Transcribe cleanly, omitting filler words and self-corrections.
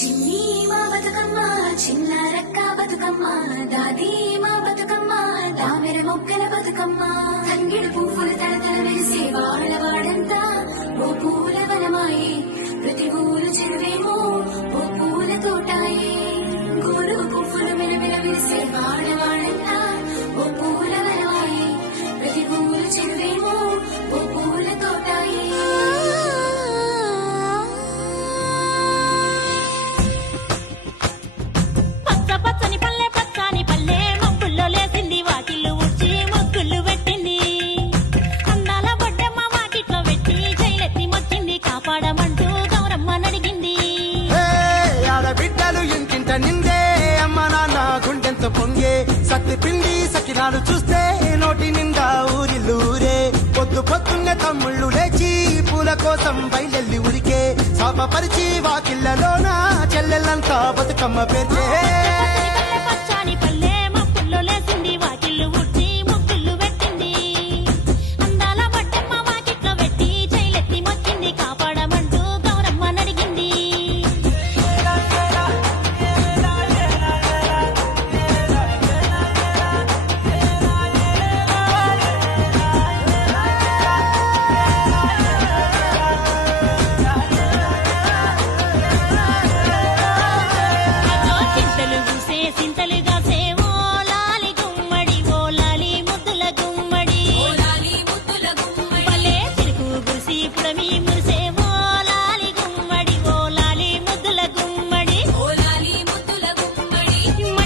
చిన్ని మా బతుకమ్మ చిన్నారక్క బతుకమ్మ దాది మా బతుకమ్మ దామెర మొక్కల బతుకమ్మ తంగిడు పువ్వులు తడతల వేసే వాడవాడంతా ఓ పూల వనమాయే ప్రతి ఊరు చెరువేమో ఓ పూల తోటాయే గోరు పువ్వులు మెలమెల వేసే వాడవాడంతా ఓ పూల వనమాయే ప్రతి ఊరు చెరువేమో ఓ పూల తోటాయే నిందే అమ్మ నాన్న గుండెంత పొంగే సత్తి పిండి సకినాలు చూస్తే నోటి నిండా ఊరిల్లూరే పొద్దు పొద్దున్న తమ్ముళ్ళు లేచి పూల కోసం బయలెల్లి ఉరికే శాపపరిచి వాకిళ్లలోన చెల్లెళ్ళంతా బతుకమ్మ పేర్చే